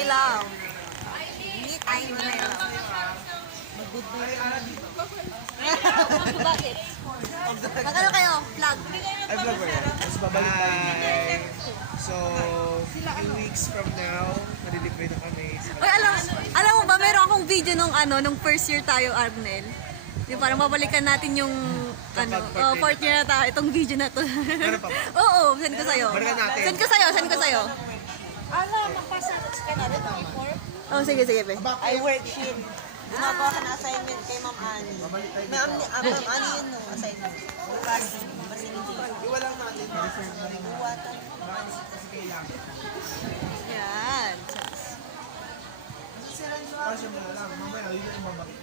I love. Me time I love. Bakit? Magkano kayo? Vlog? Ay, vlog ko yan. Tapos babalik tayo dito. So, few weeks from now, malilibre na kami. Uy, alam mo ba, meron akong video nung first year tayo, Arnel. Yung parang babalikan natin yung fourth year na tayo, itong video na to. Meron pa ba? Oo, send ko sa'yo. Balikan natin. Send ko sa'yo. Magpasagot ka na rin before. Oh, sige, be. I worksheet. Gumagawa ka na assignment kay Ma'am Annie. Ma'am Annie yun nung assignment. Bukas, masinigil. Iwalang natin. Buwatan. Yan. Pasya mo na lang. Mamaya, yun yung babalik.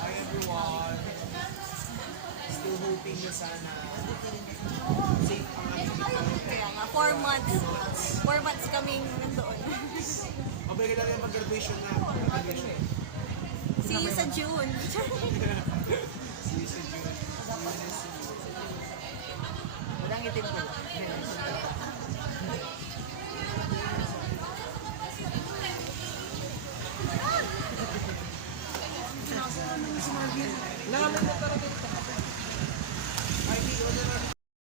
Hi everyone. Still hoping na sana safe ang ating Kaya nga, 4 months. 4 months kaming nandoon. Mabay ka na rin mag-graduation na. Graduation. See you sa June. See you sa June. Walang itim ko.